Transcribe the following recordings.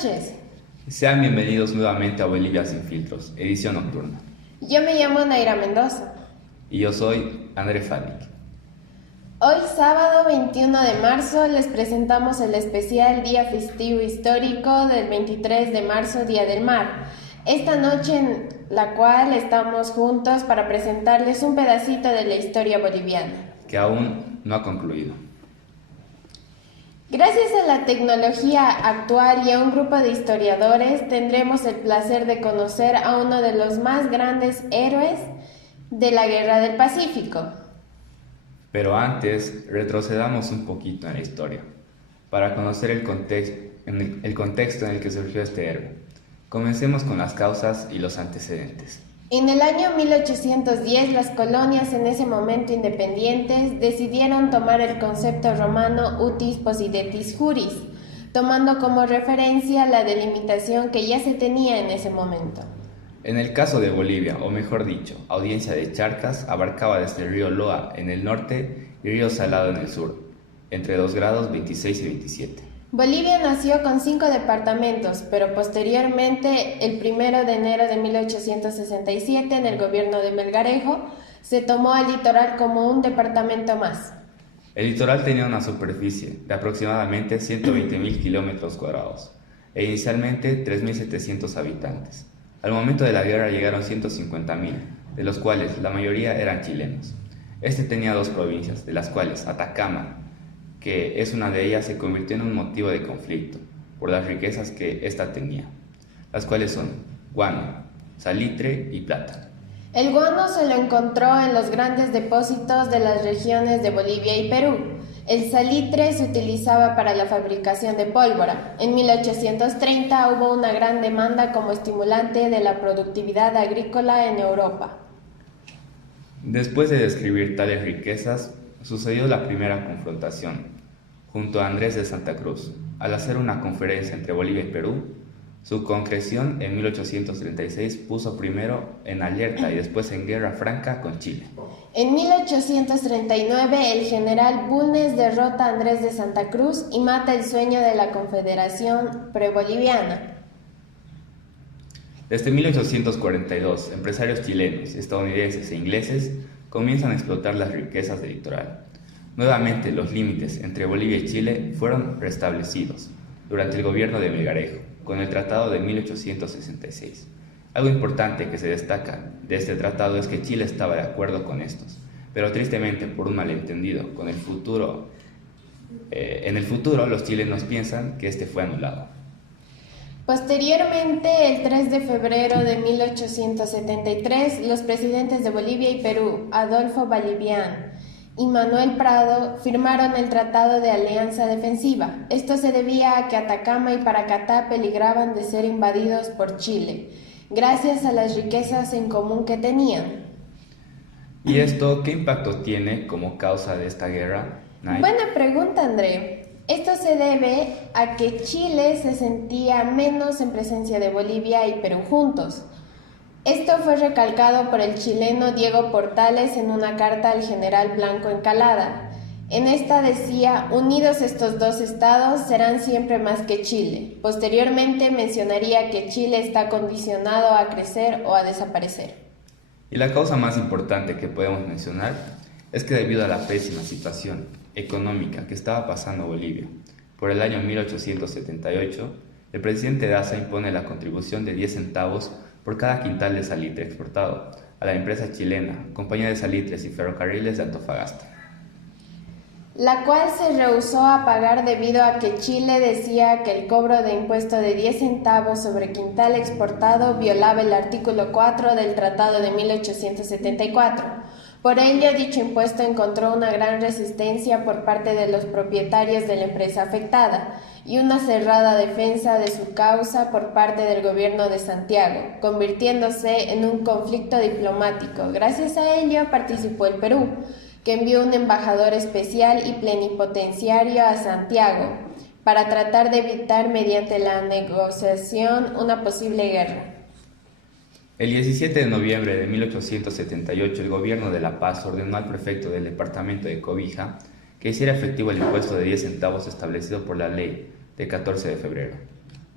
noches. Sean bienvenidos nuevamente a Bolivia sin filtros, edición nocturna. Yo me llamo Naira Mendoza. Y yo soy André Falik. Hoy sábado 21 de marzo les presentamos el especial Día Festivo Histórico del 23 de marzo, Día del Mar. Esta noche en la cual estamos juntos para presentarles un pedacito de la historia boliviana, Que aún no ha concluido. Gracias a la tecnología actual y a un grupo de historiadores, tendremos el placer de conocer a uno de los más grandes héroes de la Guerra del Pacífico. Pero antes, retrocedamos un poquito en la historia, para conocer el contexto en el que surgió este héroe. Comencemos con las causas y los antecedentes. En el año 1810, las colonias en ese momento independientes decidieron tomar el concepto romano utis possidetis juris, tomando como referencia la delimitación que ya se tenía en ese momento. En el caso de Bolivia, o mejor dicho, Audiencia de Charcas, abarcaba desde el río Loa en el norte y río Salado en el sur, entre 2 grados 26 y 27. Bolivia nació con 5 departamentos, pero posteriormente, el 1 de enero de 1867, en el gobierno de Melgarejo, se tomó al litoral como un departamento más. El litoral tenía una superficie de aproximadamente 120.000 kilómetros cuadrados e inicialmente 3.700 habitantes. Al momento de la guerra llegaron 150.000, de los cuales la mayoría eran chilenos. Este tenía 2 provincias, de las cuales Atacama, que es una de ellas, se convirtió en un motivo de conflicto por las riquezas que ésta tenía, las cuales son guano, salitre y plata. El guano se lo encontró en los grandes depósitos de las regiones de Bolivia y Perú. El salitre se utilizaba para la fabricación de pólvora. En 1830 hubo una gran demanda como estimulante de la productividad agrícola en Europa. Después de describir tales riquezas, sucedió la primera confrontación, junto a Andrés de Santa Cruz, al hacer una conferencia entre Bolivia y Perú. Su concreción en 1836 puso primero en alerta y después en guerra franca con Chile. En 1839 el general Bulnes derrota a Andrés de Santa Cruz y mata el sueño de la Confederación Preboliviana. Desde 1842, empresarios chilenos, estadounidenses e ingleses comienzan a explotar las riquezas del litoral. Nuevamente los límites entre Bolivia y Chile fueron restablecidos durante el gobierno de Melgarejo, con el Tratado de 1866. Algo importante que se destaca de este tratado es que Chile estaba de acuerdo con estos, pero tristemente por un malentendido en el futuro los chilenos piensan que este fue anulado. Posteriormente, el 3 de febrero de 1873, los presidentes de Bolivia y Perú, Adolfo Balivián y Manuel Prado, firmaron el Tratado de Alianza Defensiva. Esto se debía a que Atacama y Paracatá peligraban de ser invadidos por Chile, gracias a las riquezas en común que tenían. ¿Y esto qué impacto tiene como causa de esta guerra, Nay? Buena pregunta, André. Esto se debe a que Chile se sentía menos en presencia de Bolivia y Perú juntos. Esto fue recalcado por el chileno Diego Portales en una carta al general Blanco Encalada. En esta decía: unidos estos dos estados serán siempre más que Chile. Posteriormente mencionaría que Chile está condicionado a crecer o a desaparecer. Y la causa más importante que podemos mencionar es que debido a la pésima situación económica que estaba pasando Bolivia por el año 1878, el presidente Daza impone la contribución de 10 centavos por cada quintal de salitre exportado a la empresa chilena Compañía de Salitres y Ferrocarriles de Antofagasta, la cual se rehusó a pagar debido a que Chile decía que el cobro de impuesto de 10 centavos sobre quintal exportado violaba el artículo 4 del Tratado de 1874. Por ello, dicho impuesto encontró una gran resistencia por parte de los propietarios de la empresa afectada y una cerrada defensa de su causa por parte del gobierno de Santiago, convirtiéndose en un conflicto diplomático. Gracias a ello participó el Perú, que envió un embajador especial y plenipotenciario a Santiago para tratar de evitar mediante la negociación una posible guerra. El 17 de noviembre de 1878, el gobierno de La Paz ordenó al prefecto del departamento de Cobija que hiciera efectivo el impuesto de 10 centavos establecido por la ley del 14 de febrero.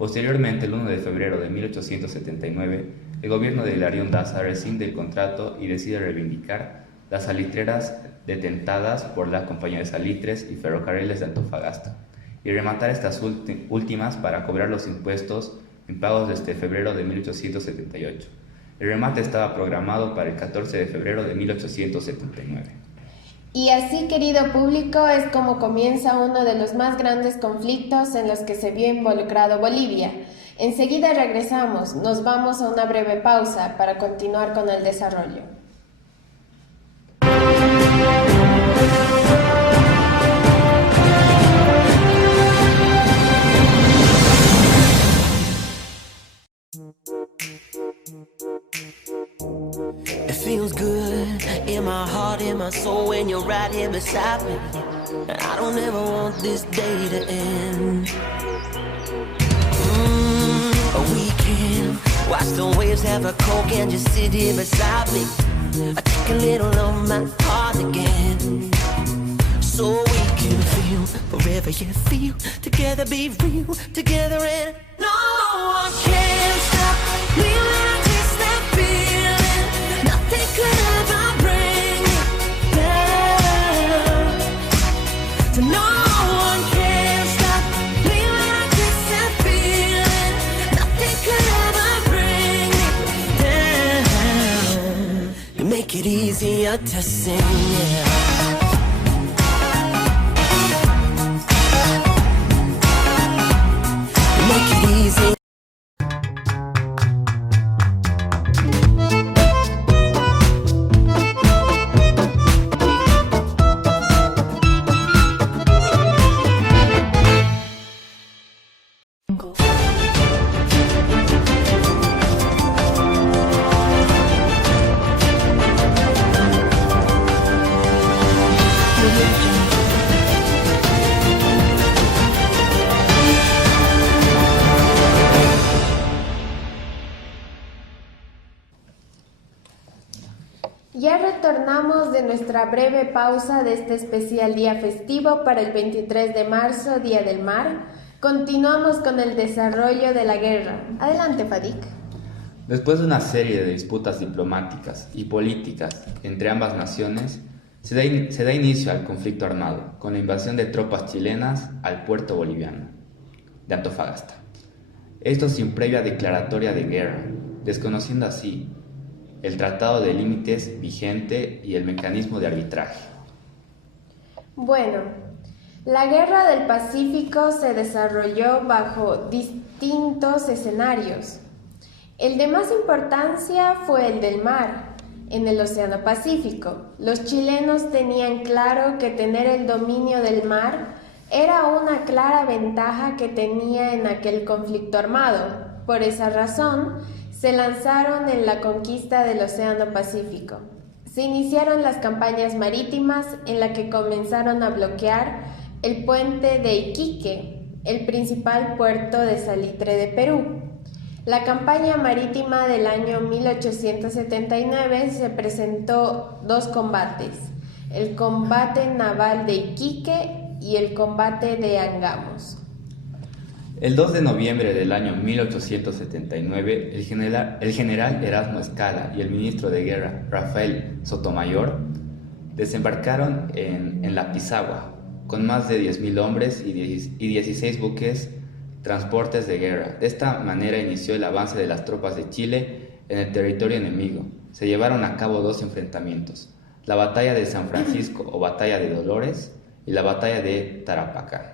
Posteriormente, el 1 de febrero de 1879, el gobierno de Hilarión Daza rescinde el contrato y decide reivindicar las salitreras detentadas por la Compañía de Salitres y Ferrocarriles de Antofagasta y rematar estas últimas para cobrar los impuestos impagos desde febrero de 1878. El remate estaba programado para el 14 de febrero de 1879. Y así, querido público, es como comienza uno de los más grandes conflictos en los que se vio involucrado Bolivia. Enseguida regresamos, nos vamos a una breve pausa para continuar con el desarrollo. It feels good in my heart, in my soul when you're right here beside me. And I don't ever want this day to end. We can watch the waves, have a coke and just sit here beside me. I take a little of my heart again. So we can feel forever, you feel. Together be real, together and no one can stop me when I taste that feeling. Nothing could ever bring me down. So no one can stop me when I taste that feeling. Nothing could ever bring me down. You make it easier to sing, yeah. Easy. Ya retornamos de nuestra breve pausa de este especial día festivo para el 23 de marzo, Día del Mar. Continuamos con el desarrollo de la guerra. Adelante, Fadik. Después de una serie de disputas diplomáticas y políticas entre ambas naciones, se da inicio al conflicto armado, con la invasión de tropas chilenas al puerto boliviano de Antofagasta. Esto sin previa declaratoria de guerra, desconociendo así el Tratado de Límites vigente y el mecanismo de arbitraje. Bueno, la Guerra del Pacífico se desarrolló bajo distintos escenarios. El de más importancia fue el del mar, en el Océano Pacífico. Los chilenos tenían claro que tener el dominio del mar era una clara ventaja que tenía en aquel conflicto armado. Por esa razón, se lanzaron en la conquista del Océano Pacífico. Se iniciaron las campañas marítimas en las que comenzaron a bloquear el puente de Iquique, el principal puerto de salitre de Perú. La campaña marítima del año 1879 se presentó dos combates, el combate naval de Iquique y el combate de Angamos. El 2 de noviembre del año 1879, el general Erasmo Escala y el ministro de Guerra, Rafael Sotomayor, desembarcaron en la Pisagua, con más de 10.000 hombres y 16 buques transportes de guerra. De esta manera inició el avance de las tropas de Chile en el territorio enemigo. Se llevaron a cabo dos enfrentamientos, la Batalla de San Francisco o Batalla de Dolores y la Batalla de Tarapacá.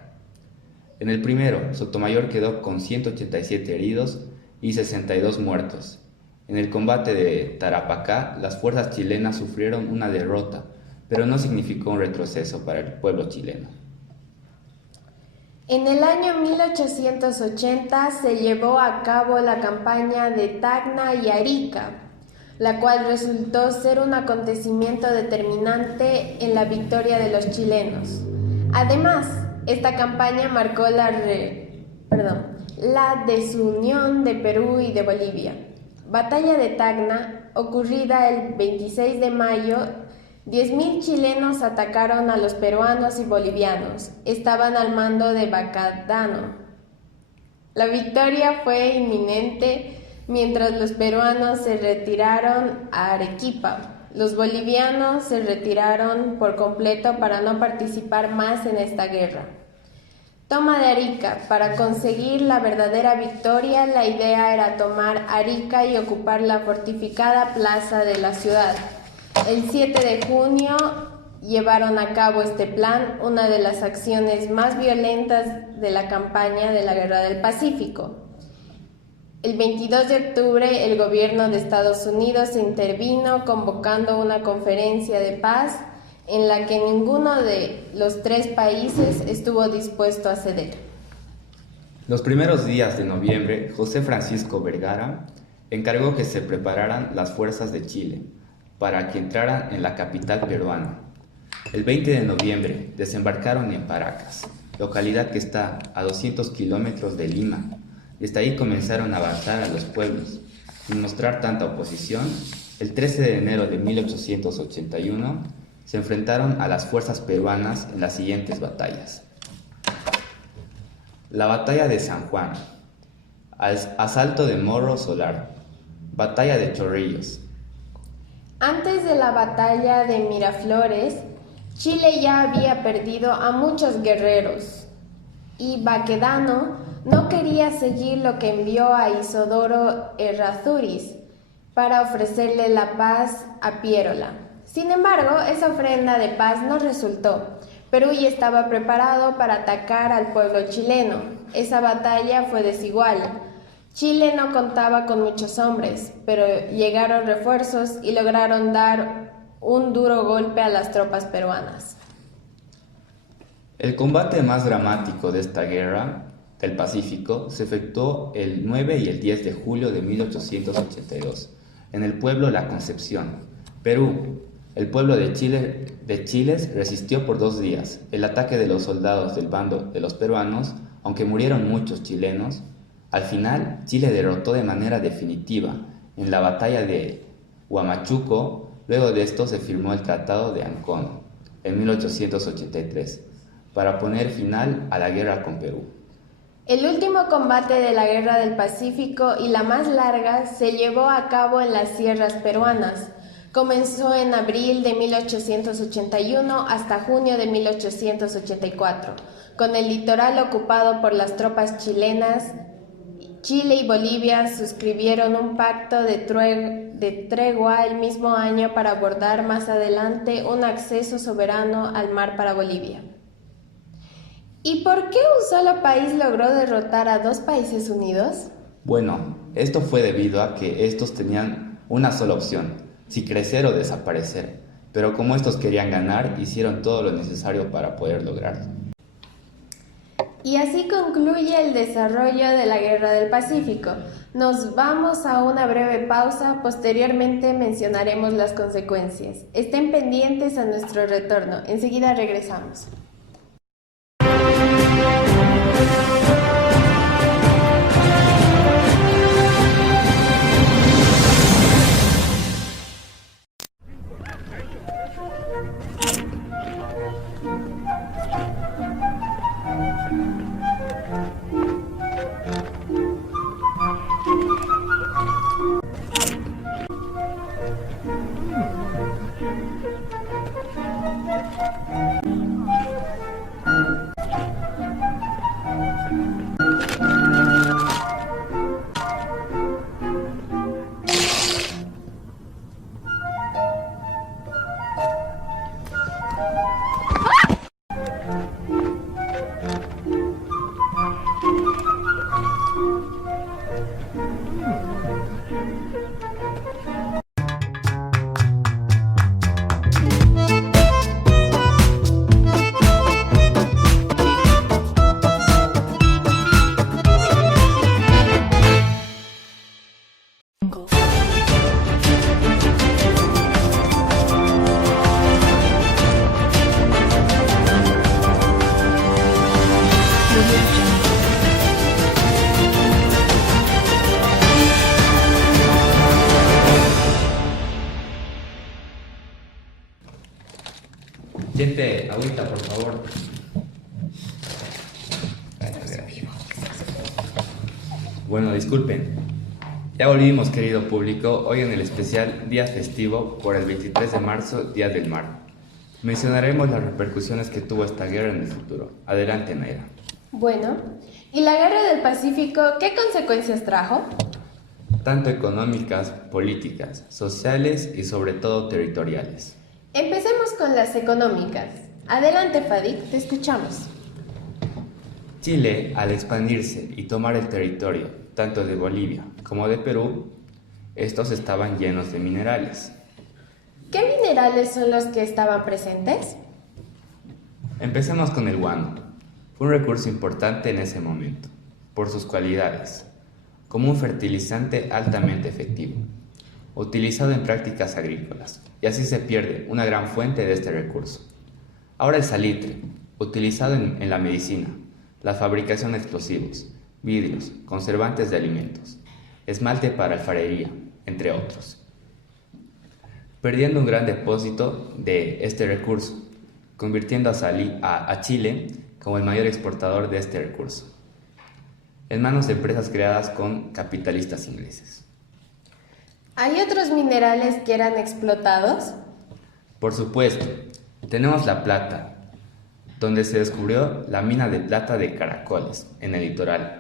En el primero, Sotomayor quedó con 187 heridos y 62 muertos. En el combate de Tarapacá, las fuerzas chilenas sufrieron una derrota, pero no significó un retroceso para el pueblo chileno. En el año 1880 se llevó a cabo la campaña de Tacna y Arica, la cual resultó ser un acontecimiento determinante en la victoria de los chilenos. Además, esta campaña marcó la desunión de Perú y de Bolivia. Batalla de Tacna, ocurrida el 26 de mayo, 10.000 chilenos atacaron a los peruanos y bolivianos. Estaban al mando de Baquedano. La victoria fue inminente mientras los peruanos se retiraron a Arequipa. Los bolivianos se retiraron por completo para no participar más en esta guerra. Toma de Arica. Para conseguir la verdadera victoria, la idea era tomar Arica y ocupar la fortificada plaza de la ciudad. El 7 de junio llevaron a cabo este plan, una de las acciones más violentas de la campaña de la Guerra del Pacífico. El 22 de octubre, el gobierno de Estados Unidos intervino convocando una conferencia de paz en la que ninguno de los tres países estuvo dispuesto a ceder. Los primeros días de noviembre, José Francisco Vergara encargó que se prepararan las fuerzas de Chile para que entraran en la capital peruana. El 20 de noviembre desembarcaron en Paracas, localidad que está a 200 kilómetros de Lima. Desde ahí comenzaron a avanzar a los pueblos. Sin mostrar tanta oposición, el 13 de enero de 1881 se enfrentaron a las fuerzas peruanas en las siguientes batallas. La batalla de San Juan, asalto de Morro Solar, batalla de Chorrillos. Antes de la batalla de Miraflores, Chile ya había perdido a muchos guerreros y Baquedano no quería seguir lo que envió a Isidoro Errázuriz para ofrecerle la paz a Pierola. Sin embargo, esa ofrenda de paz no resultó. Perú ya estaba preparado para atacar al pueblo chileno. Esa batalla fue desigual. Chile no contaba con muchos hombres, pero llegaron refuerzos y lograron dar un duro golpe a las tropas peruanas. El combate más dramático de esta guerra del Pacífico se efectuó el 9 y el 10 de julio de 1882 en el pueblo La Concepción, Perú. El pueblo de Chiles resistió por 2 días el ataque de los soldados del bando de los peruanos, aunque murieron muchos chilenos. Al final, Chile derrotó de manera definitiva en la batalla de Huamachuco. Luego de esto se firmó el Tratado de Ancón en 1883 para poner final a la guerra con Perú. El último combate de la Guerra del Pacífico y la más larga se llevó a cabo en las sierras peruanas. Comenzó en abril de 1881 hasta junio de 1884, con el litoral ocupado por las tropas chilenas. Chile y Bolivia suscribieron un pacto de tregua el mismo año para abordar más adelante un acceso soberano al mar para Bolivia. ¿Y por qué un solo país logró derrotar a 2 países unidos? Bueno, esto fue debido a que estos tenían una sola opción: si crecer o desaparecer, pero como estos querían ganar, hicieron todo lo necesario para poder lograrlo. Y así concluye el desarrollo de la Guerra del Pacífico. Nos vamos a una breve pausa, posteriormente mencionaremos las consecuencias. Estén pendientes a nuestro retorno, enseguida regresamos. Gente, agüita, por favor. Bueno, disculpen. Ya volvimos, querido público, hoy en el especial Día Festivo por el 23 de marzo, Día del Mar. Mencionaremos las repercusiones que tuvo esta guerra en el futuro. Adelante, Naira. Bueno, ¿y la guerra del Pacífico qué consecuencias trajo? Tanto económicas, políticas, sociales y sobre todo territoriales. Empecemos con las económicas. Adelante, Fadik, te escuchamos. Chile, al expandirse y tomar el territorio tanto de Bolivia como de Perú, estos estaban llenos de minerales. ¿Qué minerales son los que estaban presentes? Empecemos con el guano. Fue un recurso importante en ese momento, por sus cualidades, como un fertilizante altamente efectivo, utilizado en prácticas agrícolas, y así se pierde una gran fuente de este recurso. Ahora el salitre, utilizado en la medicina, la fabricación de explosivos, vidrios, conservantes de alimentos, esmalte para alfarería, entre otros. Perdiendo un gran depósito de este recurso, convirtiendo a Chile como el mayor exportador de este recurso, en manos de empresas creadas con capitalistas ingleses. ¿Hay otros minerales que eran explotados? Por supuesto, tenemos la plata, donde se descubrió la mina de plata de Caracoles, en el litoral,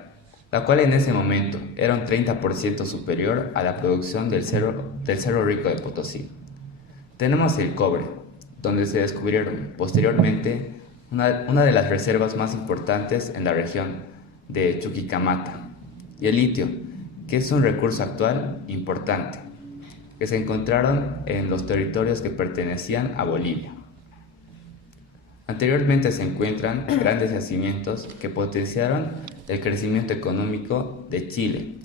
la cual en ese momento era un 30% superior a la producción del Cerro Rico de Potosí. Tenemos el cobre, donde se descubrieron posteriormente una de las reservas más importantes en la región de Chuquicamata, y el litio, que es un recurso actual importante, que se encontraron en los territorios que pertenecían a Bolivia. Anteriormente se encuentran grandes yacimientos que potenciaron el crecimiento económico de Chile,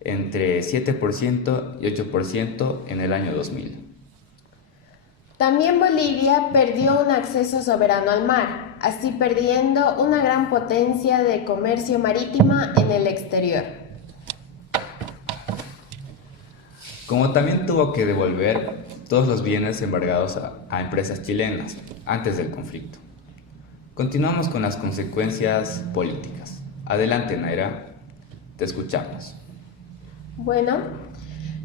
entre 7% y 8% en el año 2000. También Bolivia perdió un acceso soberano al mar, así perdiendo una gran potencia de comercio marítima en el exterior. Como también tuvo que devolver todos los bienes embargados a empresas chilenas antes del conflicto. Continuamos con las consecuencias políticas. Adelante, Naira, te escuchamos. Bueno,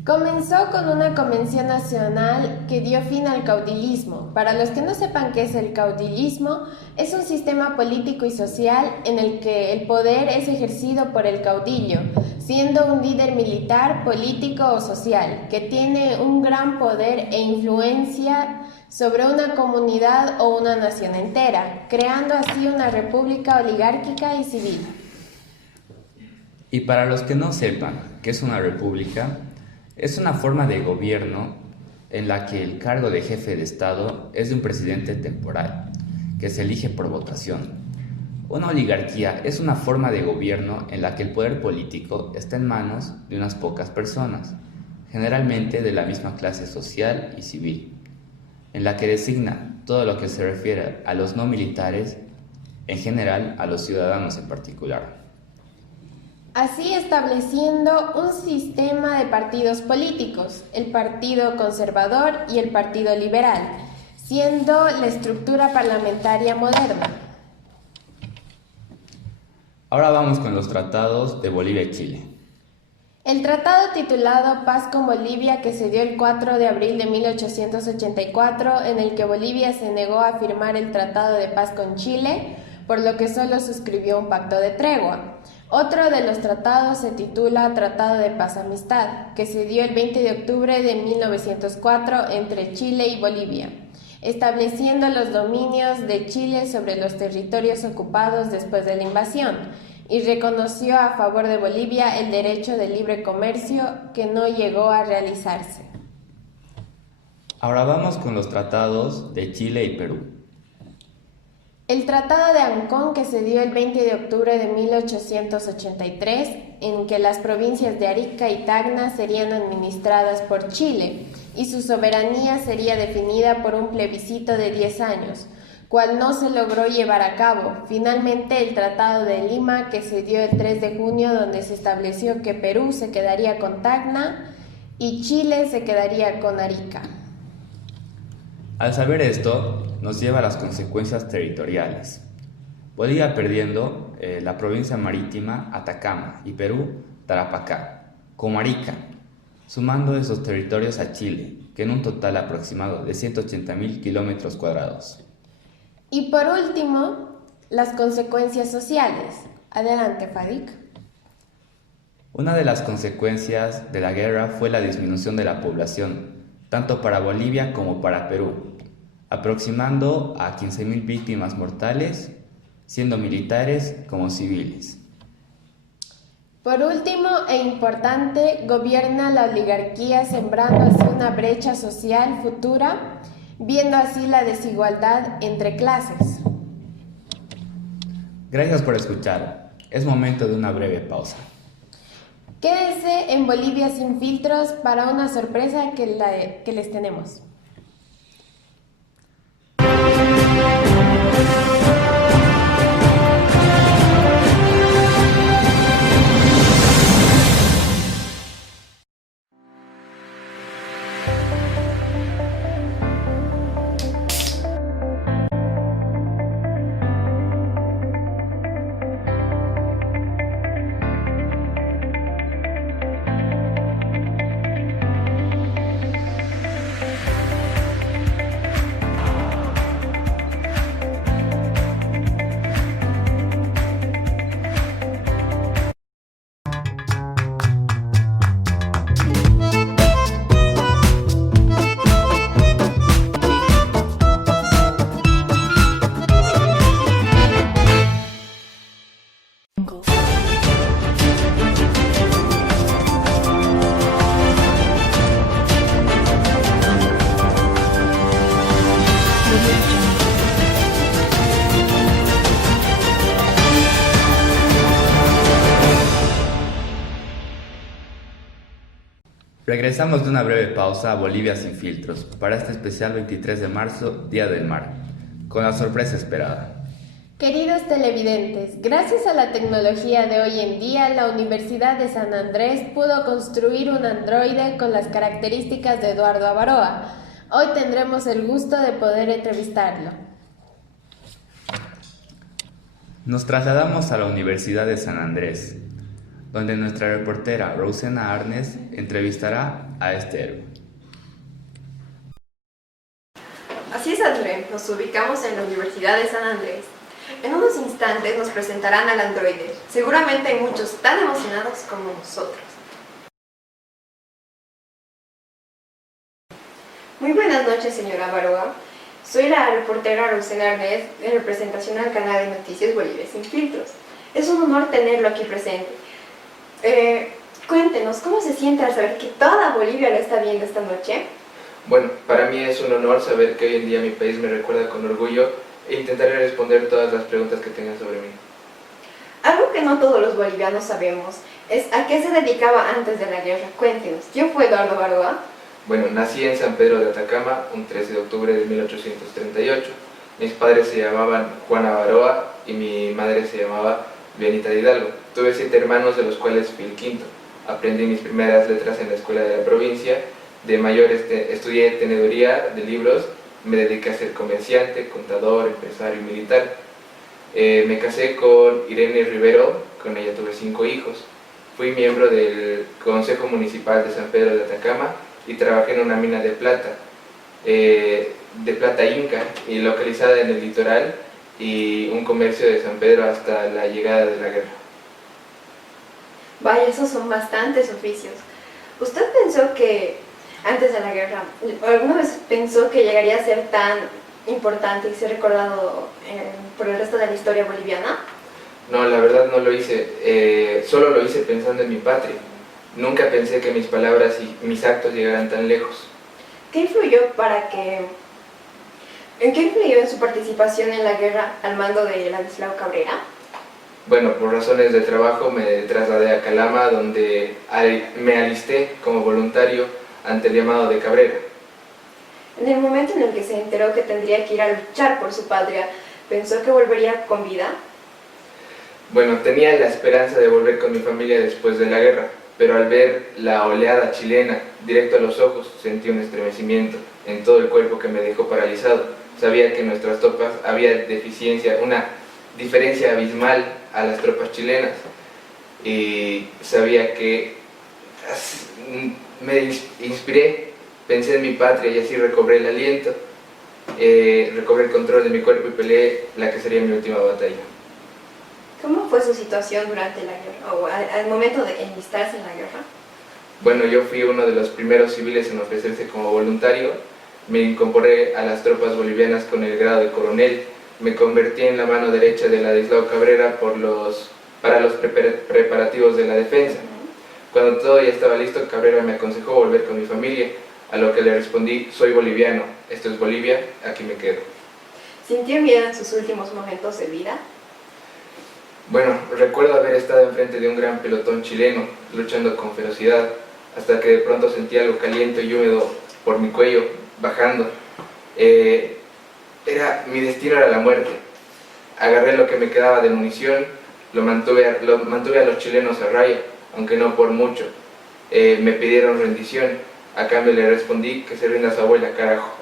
comenzó con una convención nacional que dio fin al caudillismo. Para los que no sepan qué es el caudillismo, es un sistema político y social en el que el poder es ejercido por el caudillo, siendo un líder militar, político o social, que tiene un gran poder e influencia sobre una comunidad o una nación entera, creando así una república oligárquica y civil. Y para los que no sepan qué es una república, es una forma de gobierno en la que el cargo de jefe de Estado es de un presidente temporal, que se elige por votación. Una oligarquía es una forma de gobierno en la que el poder político está en manos de unas pocas personas, generalmente de la misma clase social y civil, en la que designa todo lo que se refiere a los no militares, en general a los ciudadanos en particular. Así estableciendo un sistema de partidos políticos, el Partido Conservador y el Partido Liberal, siendo la estructura parlamentaria moderna. Ahora vamos con los tratados de Bolivia y Chile. El tratado titulado Paz con Bolivia, que se dio el 4 de abril de 1884, en el que Bolivia se negó a firmar el Tratado de Paz con Chile, por lo que solo suscribió un pacto de tregua. Otro de los tratados se titula Tratado de Paz-Amistad, que se dio el 20 de octubre de 1904 entre Chile y Bolivia, estableciendo los dominios de Chile sobre los territorios ocupados después de la invasión, y reconoció a favor de Bolivia el derecho de libre comercio que no llegó a realizarse. Ahora vamos con los tratados de Chile y Perú. El Tratado de Ancón, que se dio el 20 de octubre de 1883, en que las provincias de Arica y Tacna serían administradas por Chile y su soberanía sería definida por un plebiscito de 10 años, cual no se logró llevar a cabo. Finalmente, el Tratado de Lima, que se dio el 3 de junio, donde se estableció que Perú se quedaría con Tacna y Chile se quedaría con Arica. Al saber esto, nos lleva a las consecuencias territoriales. Bolivia perdiendo la provincia marítima Atacama y Perú Tarapacá, Comarica, sumando esos territorios a Chile, que en un total aproximado de 180.000 kilómetros cuadrados. Y por último, las consecuencias sociales. Adelante, Fadik. Una de las consecuencias de la guerra fue la disminución de la población, tanto para Bolivia como para Perú, aproximando a 15.000 víctimas mortales, siendo militares como civiles. Por último e importante, gobierna la oligarquía sembrando así una brecha social futura, viendo así la desigualdad entre clases. Gracias por escuchar. Es momento de una breve pausa. Quédese en Bolivia sin filtros para una sorpresa que les tenemos. Regresamos de una breve pausa a Bolivia sin filtros para este especial 23 de marzo, Día del Mar, con la sorpresa esperada. Queridos televidentes, gracias a la tecnología de hoy en día, la Universidad de San Andrés pudo construir un androide con las características de Eduardo Avaroa. Hoy tendremos el gusto de poder entrevistarlo. Nos trasladamos a la Universidad de San Andrés, donde nuestra reportera Rosena Arnes entrevistará a este héroe. Así es, André, nos ubicamos en la Universidad de San Andrés. En unos instantes nos presentarán al androide. Seguramente hay muchos tan emocionados como nosotros. Muy buenas noches, señora Baroa. Soy la reportera Rosena Arnes en representación al canal de noticias Bolivia sin filtros. Es un honor tenerlo aquí presente. Cuéntenos, ¿cómo se siente al saber que toda Bolivia lo está viendo esta noche? Bueno, para mí es un honor saber que hoy en día mi país me recuerda con orgullo e intentaré responder todas las preguntas que tengan sobre mí. Algo que no todos los bolivianos sabemos es a qué se dedicaba antes de la guerra. Cuéntenos, ¿quién fue Eduardo Baroa? Bueno, nací en San Pedro de Atacama un 13 de octubre de 1838. Mis padres se llamaban Juana Baroa y mi madre se llamaba Bianita de Hidalgo. Tuve 7 hermanos, de los cuales fui el quinto. Aprendí mis primeras letras en la escuela de la provincia. De mayor estudié teneduría de libros. Me dediqué a ser comerciante, contador, empresario y militar. Me casé con Irene Rivero, con ella tuve 5 hijos. Fui miembro del Consejo Municipal de San Pedro de Atacama y trabajé en una mina de plata inca, y localizada en el litoral, y un comercio de San Pedro hasta la llegada de la guerra. Vaya, esos son bastantes oficios. ¿Usted pensó que antes de la guerra, alguna vez pensó que llegaría a ser tan importante y ser recordado por el resto de la historia boliviana? No, la verdad no lo hice, solo lo hice pensando en mi patria. Nunca pensé que mis palabras y mis actos llegaran tan lejos. ¿Qué influyó en su participación en la guerra al mando de Ladislao Cabrera? Bueno, por razones de trabajo me trasladé a Calama, donde me alisté como voluntario ante el llamado de Cabrera. En el momento en el que se enteró que tendría que ir a luchar por su patria, ¿pensó que volvería con vida? Bueno, tenía la esperanza de volver con mi familia después de la guerra, pero al ver la oleada chilena directo a los ojos, sentí un estremecimiento en todo el cuerpo que me dejó paralizado. Sabía que en nuestras tropas había una diferencia abismal a las tropas chilenas. y sabía que me inspiré, pensé en mi patria y así recobré el aliento, recobré el control de mi cuerpo y peleé la que sería mi última batalla. ¿Cómo fue su situación durante la guerra o al momento de enlistarse en la guerra? Bueno, yo fui uno de los primeros civiles en ofrecerse como voluntario. Me incorporé a las tropas bolivianas con el grado de coronel. Me convertí en la mano derecha de Ladislao Cabrera para los preparativos de la defensa. Cuando todo ya estaba listo, Cabrera me aconsejó volver con mi familia, a lo que le respondí: soy boliviano, esto es Bolivia, aquí me quedo. ¿Sintió miedo en sus últimos momentos de vida? Bueno, recuerdo haber estado enfrente de un gran pelotón chileno, luchando con ferocidad, hasta que de pronto sentí algo caliente y húmedo por mi cuello, bajando. Mi destino era la muerte. Agarré lo que me quedaba de munición, lo mantuve a los chilenos a raya, aunque no por mucho. Me pidieron rendición, a cambio le respondí que se rinda su abuela, carajo.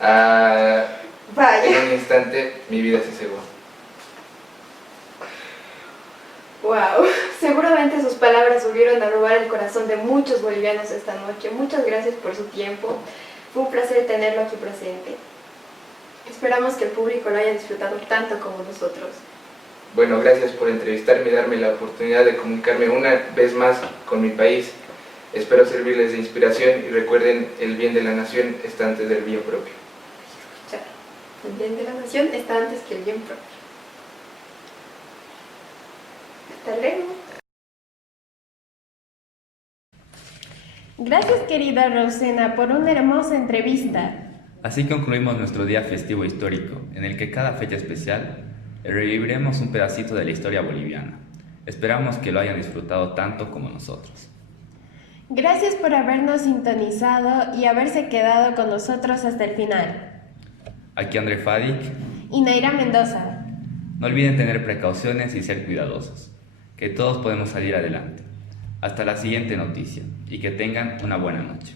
Vaya. En un instante mi vida se cegó. Wow, seguramente sus palabras volvieron a robar el corazón de muchos bolivianos esta noche. Muchas gracias por su tiempo. Fue un placer tenerlo aquí presente. Esperamos que el público lo haya disfrutado tanto como nosotros. Bueno, gracias por entrevistarme y darme la oportunidad de comunicarme una vez más con mi país. Espero servirles de inspiración y recuerden, el bien de la nación está antes del bien propio. El bien de la nación está antes que el bien propio. Hasta luego. Gracias, querida Rosena, por una hermosa entrevista. Así concluimos nuestro día festivo histórico, en el que cada fecha especial reviviremos un pedacito de la historia boliviana. Esperamos que lo hayan disfrutado tanto como nosotros. Gracias por habernos sintonizado y haberse quedado con nosotros hasta el final. Aquí André Fadik Y Naira Mendoza. No olviden tener precauciones y ser cuidadosos, que todos podemos salir adelante. Hasta la siguiente noticia y que tengan una buena noche.